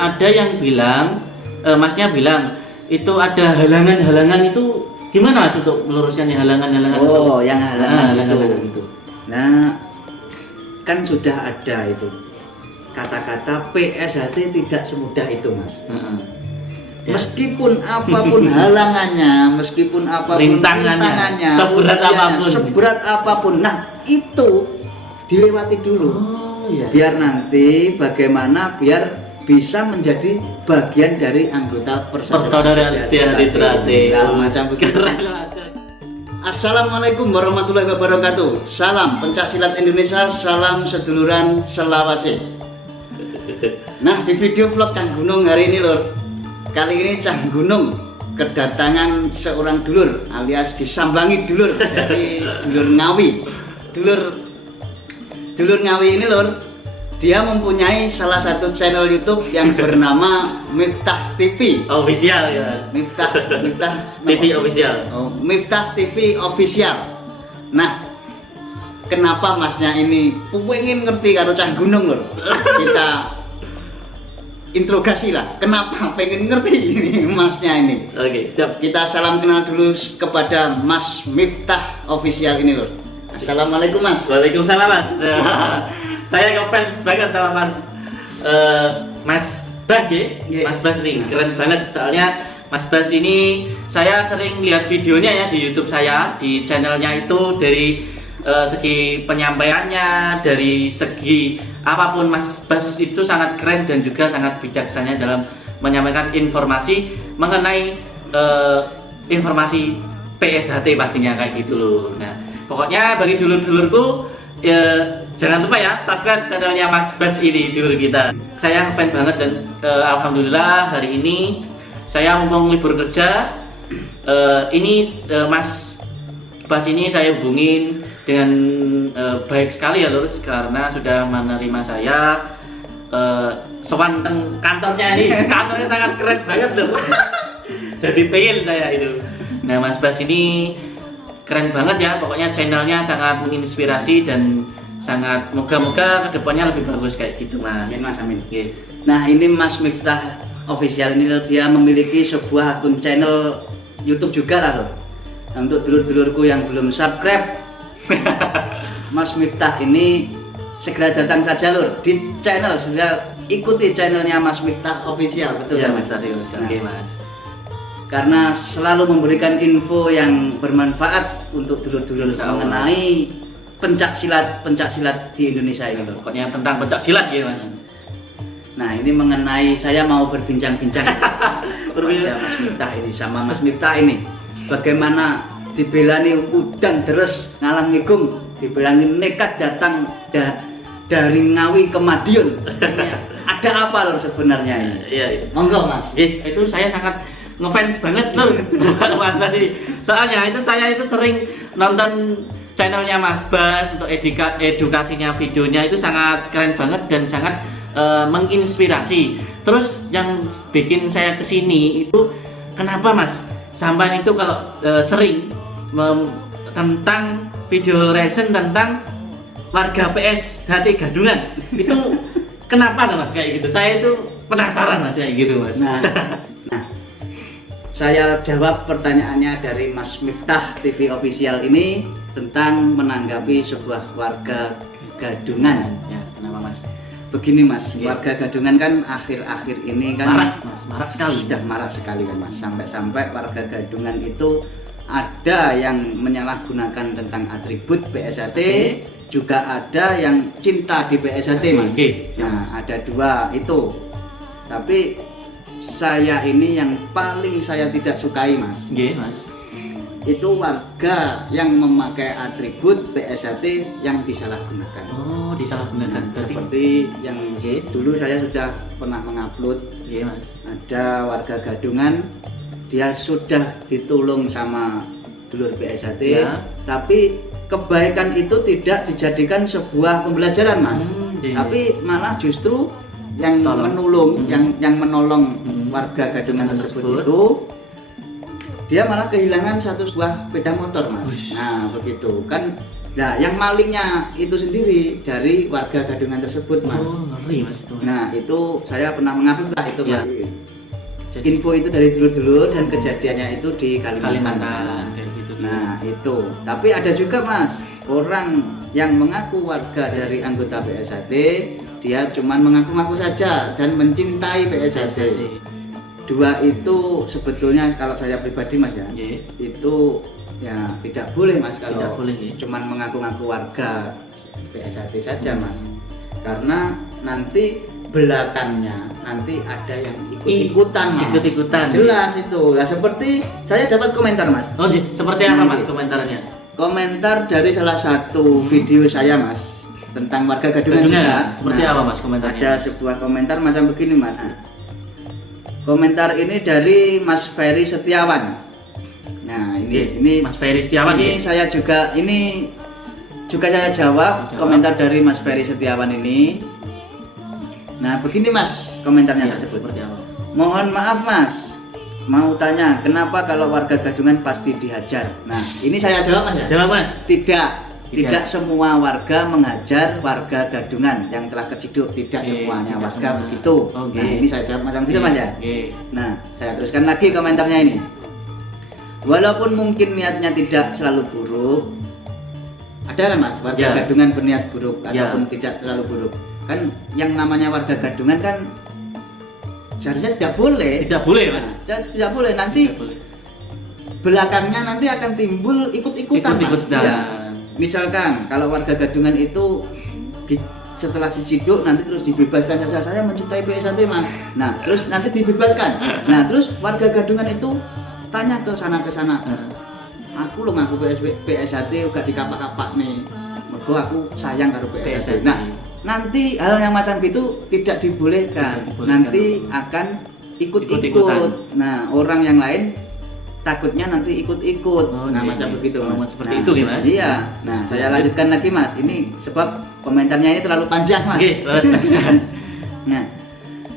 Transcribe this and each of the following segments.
ada yang bilang, masnya bilang itu ada halangan-halangan itu gimana mas untuk meluruskan yang halangan-halangan? Oh, yang halangan itu. Nah, kan sudah ada itu kata-kata PSHT tidak semudah itu mas. Ya. Meskipun apapun halangannya, meskipun apapun rintangannya, seberat apapun, nah itu dilewati dulu. Oh, iya. Biar nanti bagaimana biar bisa menjadi bagian dari anggota persaudaraan Setia Trate. Macam begitu. Assalamualaikum warahmatullahi wabarakatuh. Salam pencaksilat Indonesia, salam seduluran selawase. Nah, di video vlog Cah Gunung hari ini lor, kali ini Cah Gunung kedatangan seorang dulur alias disambangi dulur dari dulur Ngawi. Dulur Ngawi ini lor, dia mempunyai salah satu channel YouTube yang bernama Miftah TV Official ya. Miftah TV Official. Oh, Miftah TV Official. Nah, kenapa masnya ini pengen ngerti karo Cah Gunung lor? Kita interogasi lah, kenapa pengen ngerti ini masnya ini. Oke, siap. Kita salam kenal dulu kepada Mas Miftah Official ini lor. Assalamualaikum mas. Waalaikumsalam mas. Saya ngefans banget sama Mas Bas ya. Mas Bas nih keren banget, soalnya Mas Bas ini saya sering lihat videonya ya di YouTube saya, di channelnya itu dari segi penyampaiannya, dari segi apapun Mas Bas itu sangat keren dan juga sangat bijaksana dalam menyampaikan informasi mengenai informasi PSHT pastinya kayak gitu loh. Nah, pokoknya bagi dulur-dulurku jangan lupa ya subscribe channelnya Mas Bas ini, dulur kita. Saya ngefans banget dan alhamdulillah hari ini saya mumpung libur kerja, ini Mas Bas ini saya hubungin dengan baik sekali ya lurus, karena sudah menerima saya sowan teng kantornya ini. Kantornya sangat keren banget loh. Jadi pengen saya itu. Nah Mas Bas ini keren banget ya, pokoknya channelnya sangat menginspirasi dan sangat moga-moga kedepannya lebih bagus kayak gitu mas. Ya, mas amin. Okay. Nah ini Mas Miftah Official ini dia memiliki sebuah akun channel YouTube juga lah loh. Nah, untuk dulur-dulurku yang belum subscribe Mas Miftah ini segera datang saja lur di channel, sudah ikuti channelnya Mas Miftah Official, betul ya kan mas? Oke mas. Karena selalu memberikan info yang bermanfaat untuk dulur-dulur mengenai pencaksilat di Indonesia ini loh. Pokoknya tentang pencaksilat ya mas. Nah ini mengenai saya mau berbincang-bincang kepada Mas Miftah ini sama Mas Miftah ini, bagaimana dibelani udan deres ngalang ngigung, dibelani nekat datang dari Ngawi ke Madiun. Ada apa loh sebenarnya ini? Iya. Monggo mas. Itu saya sangat ngefans banget tuh Mas Bas ini. Soalnya itu saya itu sering nonton channelnya Mas Bas untuk edukasinya, videonya itu sangat keren banget dan sangat menginspirasi. Terus yang bikin saya kesini itu kenapa mas? Sampai itu kalau sering tentang video reaction tentang warga PSHT Gadungan itu kenapa tuh mas kayak gitu? Saya itu penasaran mas kayak gitu mas. Nah, saya jawab pertanyaannya dari Mas Miftah TV Official ini tentang menanggapi sebuah warga Gadungan. Ya, kenapa mas? Begini mas, warga Gadungan kan akhir-akhir ini kan marah sekali. Sudah marah sekali kan mas, sampai warga Gadungan itu ada yang menyalahgunakan tentang atribut PSHT, juga ada yang cinta di PSHT mas. Nah ada dua itu, tapi saya ini yang paling saya tidak sukai mas. Mas. Itu warga yang memakai atribut PSHT yang disalahgunakan. Oh, disalahgunakan. Seperti yang dulu saya sudah pernah mengupload. Mas. Ada warga Gadungan, dia sudah ditolong sama dulur PSHT, tapi kebaikan itu tidak dijadikan sebuah pembelajaran mas. Tapi malah justru yang menolong, yang menolong warga Gadungan tersebut itu dia malah kehilangan satu buah sepeda motor mas. Nah begitu kan, Nah, yang malingnya itu sendiri dari warga Gadungan tersebut, Mas. Oh, ngeri Mas itu. Nah, itu saya pernah mengakui lah itu, Ya. Mas. Jadi, Info itu dari dulur-dulur dan kejadiannya itu di Kalimantan. Kalimantan kayak gitu. Nah, itu. Tapi ada juga, Mas, orang yang mengaku warga dari anggota PSHT, dia cuman mengaku-ngaku saja dan mencintai PSHT. Dua itu sebetulnya kalau saya pribadi, Mas ya, Nggih. itu ya tidak boleh, Mas, kalau Tidak boleh, nggih. cuman mengaku-ngaku warga PSHT saja, Mas. Karena nanti belakangnya nanti ada yang ikut-ikutan, Mas. Ikut-ikutan. Jelas itu. Nah, seperti saya dapat komentar, Mas. Oh, seperti apa Mas Nggih. komentarnya? Komentar dari salah satu video saya, Mas, tentang warga Gadungan juga. Seperti Nah, apa Mas komentarnya? ada sebuah komentar macam begini, Mas. Komentar ini dari Mas Ferry Setiawan. Nah, Oke, ini Mas Ferry Setiawan ini ya? saya juga saya jawab komentar dari Mas Ferry Setiawan ini. Nah, begini Mas komentarnya Ya, tersebut. seperti apa? Mohon maaf Mas, mau tanya kenapa kalau warga Gadungan pasti dihajar? Nah, ini saya jawab Mas ya. Jawab Mas. Tidak semua warga menghajar warga Gadungan yang telah keciduk, tidak Oke, semuanya tidak warga semua. begitu. Oke. Nah, ini saya jawab macam gitu Mas ya. Oke. Nah, saya teruskan lagi komentarnya ini. Walaupun mungkin niatnya tidak selalu buruk, ada kan Mas warga Ya. Gadungan berniat buruk Ya. ataupun tidak terlalu buruk. Kan yang namanya warga Gadungan kan seharusnya tidak boleh. Tidak boleh Mas. Tidak boleh, nanti Tidak boleh. belakangnya nanti akan timbul ikut-ikutan Mas. Ikut-ikutan. Iya. Misalkan kalau warga Gadungan itu setelah diciduk nanti terus dibebaskan saja, saya mencintai PSHT Mas. Nah, terus nanti dibebaskan. Nah, terus warga Gadungan itu tanya ke sana. Aku lo ngaku PSHT uga dikapak-kapak nih. Mergo aku sayang karo PSHT. Nah, nanti hal yang macam itu tidak dibolehkan. Tidak dibolehkan. Nanti akan ikut-ikut. Ikut-ikutan. Nah, orang yang lain takutnya nanti ikut-ikut. Oh, Nah, iya, macam iya. begitu Oh, Mas. seperti Nah, itu ya, Mas? Iya. Nah, saya lanjutkan lagi Mas. Ini sebab komentarnya ini terlalu panjang Mas. Oke, Nah,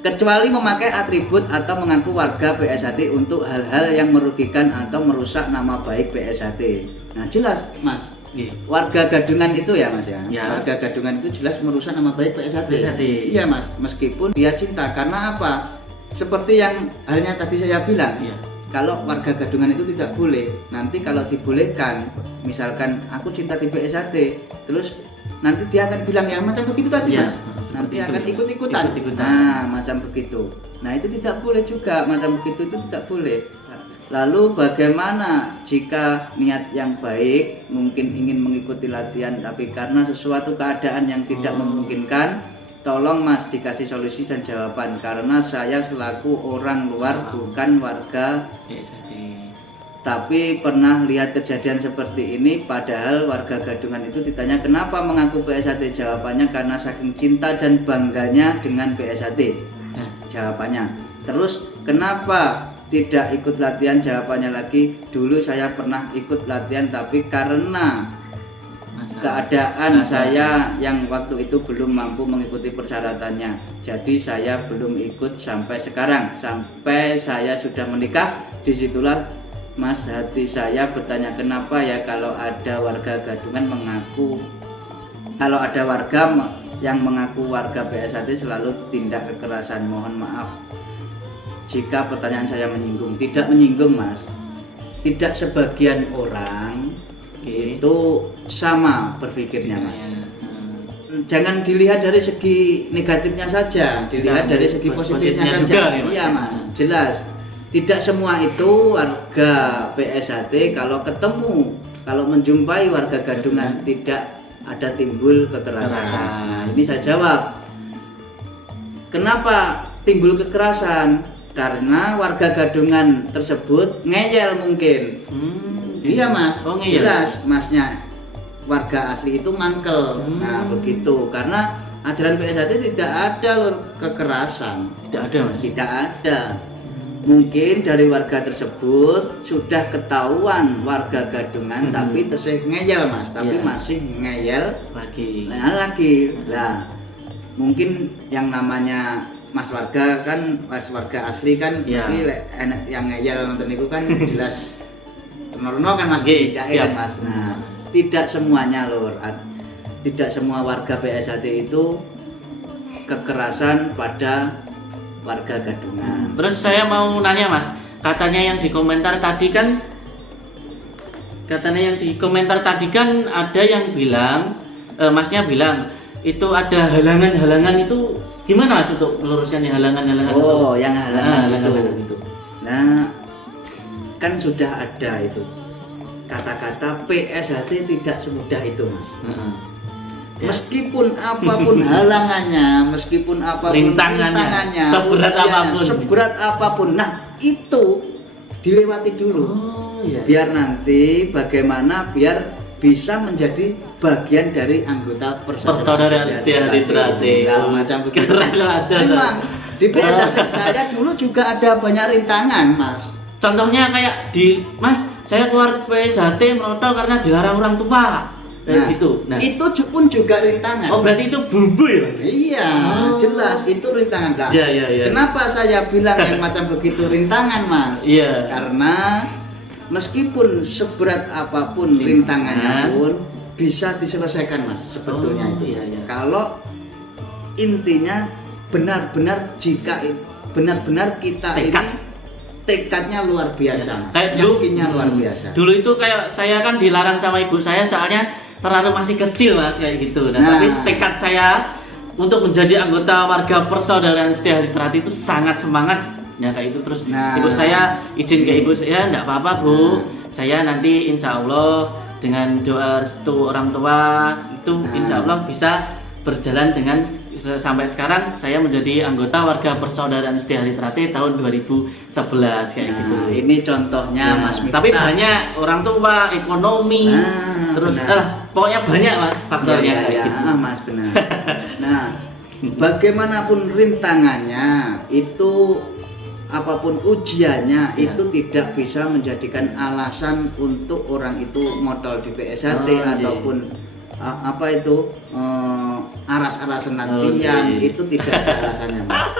kecuali memakai atribut atau mengaku warga PSHT untuk hal-hal yang merugikan atau merusak nama baik PSHT. Nah, jelas Mas. Oke. Warga Gadungan itu ya Mas ya. Ya. Warga Gadungan itu jelas merusak nama baik PSHT. PSHT. Iya Mas, meskipun dia cinta karena apa? Seperti yang halnya tadi saya bilang. Iya. Kalau warga Gadungan itu tidak boleh. Nanti kalau dibolehkan, misalkan aku cinta di PSHT, terus nanti dia akan bilang yang macam begitu tadi Iya, Mas. Nanti seperti akan itu. ikut-ikutan. Ikut-ikutan. Nah, macam begitu. Nah, itu tidak boleh juga. Macam begitu itu tidak boleh. Lalu bagaimana jika niat yang baik mungkin ingin mengikuti latihan tapi karena sesuatu keadaan yang tidak memungkinkan, tolong Mas dikasih solusi dan jawaban karena saya selaku orang luar bukan warga PSHT. tapi pernah lihat kejadian seperti ini padahal warga Gadungan itu ditanya kenapa mengaku PSHT, jawabannya karena saking cinta dan bangganya dengan PSHT. Nah, Jawabannya. Terus kenapa tidak ikut latihan? Jawabannya lagi, dulu saya pernah ikut latihan tapi karena keadaan saya yang waktu itu belum mampu mengikuti persyaratannya. Jadi saya belum ikut sampai sekarang. Sampai saya sudah menikah, disitulah Mas hati saya bertanya kenapa ya kalau ada warga Gadungan mengaku, kalau ada warga yang mengaku warga PSHT selalu tindak kekerasan. Mohon maaf jika pertanyaan saya menyinggung. Tidak menyinggung Mas, tidak sebagian orang itu sama berpikirnya Mas. Jangan dilihat dari segi negatifnya saja, dilihat dari segi positifnya saja. juga, ya, Mas. Iya Mas, jelas. Tidak semua itu warga PSHT kalau ketemu, kalau menjumpai warga Gadungan tidak ada timbul kekerasan. Nah, ini saya jawab. Kenapa timbul kekerasan? Karena warga Gadungan tersebut ngeyel mungkin. Iya Mas, Oh, ngeyel. jelas Masnya warga asli itu mangkel. Nah begitu, karena ajaran PSHT tidak ada lur kekerasan. Tidak ada Mas. Tidak ada. Mungkin dari warga tersebut sudah ketahuan warga Gadungan tapi tesih ngeyel Mas, tapi Iya. masih ngeyel Lagi. lagi. Lah mungkin yang namanya Mas warga kan, Mas warga asli kan Iya. mesti enak yang ngeyel nonton itu kan jelas terno kan Mas, Oke, tidak siap. kan Mas. Nah, tidak semuanya lur, tidak semua warga PSHT itu kekerasan pada warga Gadungan. Terus saya mau nanya Mas, katanya yang di komentar tadi kan ada yang bilang, Masnya bilang itu ada halangan-halangan itu gimana Mas untuk meluruskan yang halangan-halangan? Oh, yang halangan itu. Nah, kan sudah ada itu kata-kata PSHT tidak semudah itu Mas. Ya. Meskipun apapun halangannya, meskipun apapun rintangannya, seberat apapun, nah itu dilewati dulu. Oh, iya. Biar nanti bagaimana biar bisa menjadi bagian dari anggota persaudaraan Setiahati Trate. Nah, macam begitu. Keren aja. Memang di PSHT saya dulu juga ada banyak rintangan Mas. Contohnya kayak Mas, saya keluar PSHT merotol karena dilarang orang tua. Gitu. Nah, itu pun juga rintangan. Oh, berarti itu bumbu ya? Iya, jelas itu rintangan. Nah, iya. Kenapa saya bilang yang macam begitu rintangan, Mas? Iya. Karena meskipun seberat apapun rintangannya pun bisa diselesaikan, Mas, sebetulnya itu. Iya. Kalau intinya benar-benar benar-benar kita ini tekadnya luar biasa, yakinnya luar biasa. Dulu itu kayak saya kan dilarang sama ibu saya soalnya terlalu masih kecil Mas kayak gitu. Nah, tapi tekad saya untuk menjadi anggota warga persaudaraan Setiahati Trate itu sangat semangat ya kayak itu. Terus ibu saya izin ke ibu saya, enggak apa-apa Bu, saya nanti insya Allah dengan doa restu orang tua itu insya Allah bisa berjalan dengan sampai sekarang saya menjadi anggota warga persaudaraan Setiahati Trate tahun 2011 kayak gitu. Ini contohnya Mas Miftah. Tapi banyak orang tua, ekonomi, terus pokoknya banyak Mas faktornya. Gitu. Mas benar. Nah, bagaimanapun rintangannya itu apapun ujiannya itu tidak bisa menjadikan alasan untuk orang itu modal di PSHT ataupun aras-arasan latihan itu tidak ada alasannya Mas.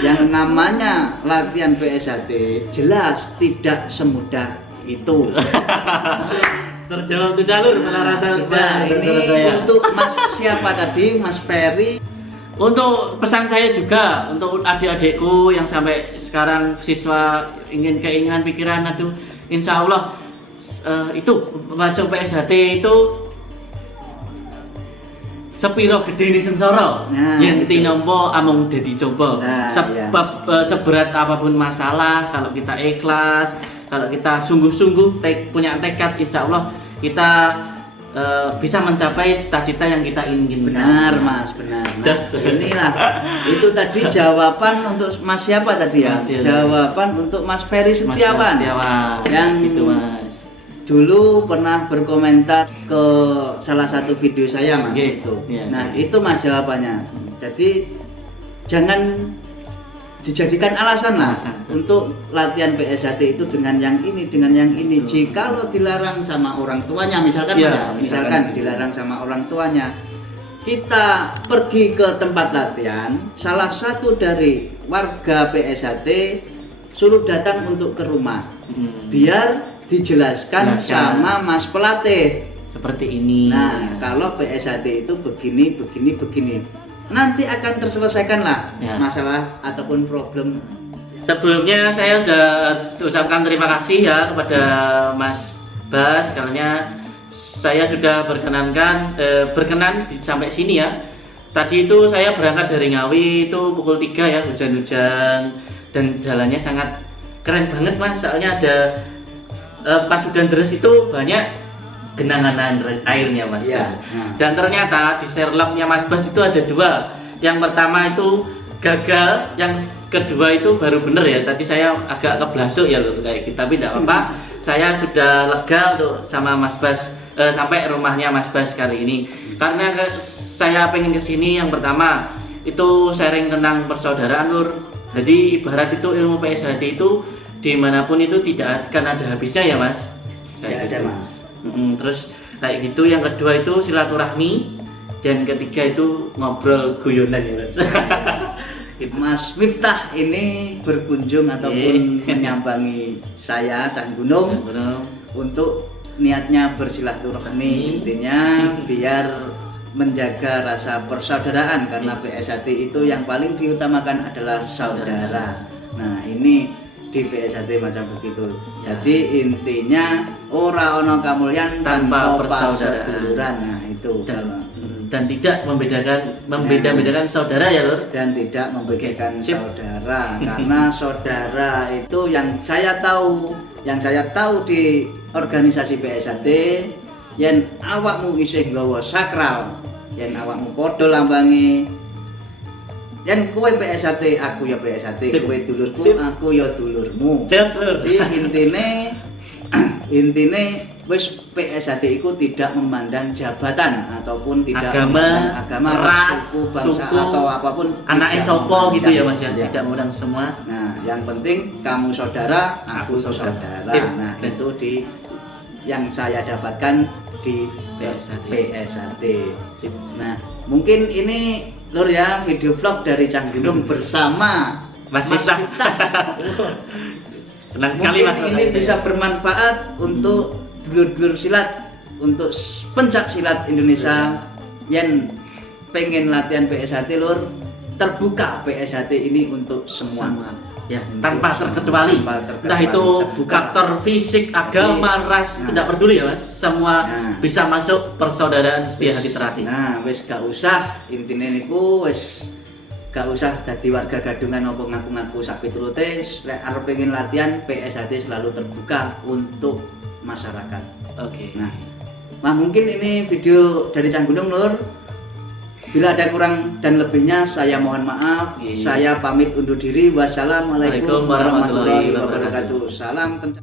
Yang namanya latihan PSHT jelas tidak semudah itu. Terjawab sudah lur penjelasan ini untuk Mas siapa tadi, Mas Ferry. Untuk pesan saya juga untuk adik-adikku yang sampai sekarang siswa keinginan pikiran aduh insya Allah itu masuk PSHT itu sepiro gede ini sengsara yang tinompo amung dadi coba sebab seberat apapun masalah kalau kita ikhlas, kalau kita sungguh-sungguh punya tekad insya Allah kita bisa mencapai cita-cita yang kita inginkan. Benar Mas, benar. Inilah itu tadi jawaban untuk Mas siapa tadi ya? Jawaban untuk Mas Ferry Setiawan yang itu Mas dulu pernah berkomentar ke salah satu video saya Mas. Gitu. Nah itu Mas jawabannya. Jadi jangan dijadikan alasan lah untuk latihan PSHT itu dengan yang ini. Jikalau dilarang sama orang tuanya, misalkan dilarang sama orang tuanya, kita pergi ke tempat latihan, salah satu dari warga PSHT suruh datang untuk ke rumah, biar dijelaskan sama Mas pelatih seperti ini. Nah, kalau PSHT itu begini, nanti akan terselesaikan lah masalah ataupun problem. Sebelumnya saya sudah ucapkan terima kasih ya kepada Mas Bas karena saya sudah berkenan sampai sini ya. Tadi itu saya berangkat dari Ngawi itu pukul 3 ya, hujan-hujan dan jalannya sangat keren banget Mas, soalnya ada pas hujan deras itu banyak genangan airnya Mas Bas. Dan ternyata di serlapnya Mas Bas itu ada 2. Yang pertama itu gagal, yang kedua itu baru bener ya. Tadi saya agak keblasuk ya loh kayak gitu, tapi tidak apa-apa. Saya sudah lega untuk sama Mas Bas sampai rumahnya Mas Bas kali ini. Karena saya pengen kesini yang pertama itu sharing tentang persaudaraan lur. Jadi ibarat itu ilmu PSHT itu dimanapun itu tidak akan ada habisnya ya Mas. Tidak ada Mas. Terus kayak gitu, yang kedua itu silaturahmi, dan ketiga itu ngobrol guyonan ya Mas. Mas Miftah ini berkunjung ataupun menyambangi saya Cang Gunung untuk niatnya bersilaturahmi, intinya biar menjaga rasa persaudaraan karena PSHT itu yang paling diutamakan adalah saudara. Nah, ini di PSHT macam begitu. Jadi intinya ora ono kamulyan Tanpa tanpa persaudaraan. persaudaraan. Nah, itu Dan tidak membeda-bedakan saudara ya Lur. dan tidak membedakan Sip. saudara karena saudara itu yang saya tahu di organisasi PSHT yen awakmu isih nggawa sakral, yen awakmu padha lambangi, yen kowe PSHT aku ya PSHT, Sip. kowe dulurku Sip. aku ya dulurmu. Jelas Lur. Jadi intine wis PSHT itu tidak memandang jabatan ataupun tidak Agama, memandang agama, ras, suku, bangsa suku, atau apapun. Anaknya tidak sopo gitu ya Mas ya, memandang. tidak mengundang semua. Nah, yang penting kamu saudara, aku Aku saudara. saudara. Sip. Nah, itu di yang saya dapatkan di PSHT. PSHT. Nah, mungkin ini Lur ya video vlog dari Canggunung bersama Mas Miftah. Senang sekali Mas. Mungkin ini bisa bermanfaat untuk dulur-dulur silat, untuk pencak silat Indonesia yang pengen latihan PSHT Lur, terbuka PSHT ini untuk semua. Ya, Untuk tanpa semua. terkecuali. Tanpa terkecuali. Entah itu Terbuka. faktor fisik, agama, ras, Nah. tidak peduli ya Mas. Semua Nah. bisa masuk persaudaraan setia hati terhati. Nah, wis gak usah intine niku wis gak usah dadi warga gadungan apa ngaku-ngaku sak piturute, lek arep pengen latihan PSHT selalu terbuka untuk masyarakat. Oke. Nah, mungkin ini video dari Canggunung Lur. Bila ada kurang dan lebihnya saya mohon maaf. Iya. Saya pamit undur diri. Wassalamualaikum Waalaikumsalam warahmatullahi warahmatullahi wabarakatuh. Salam pencak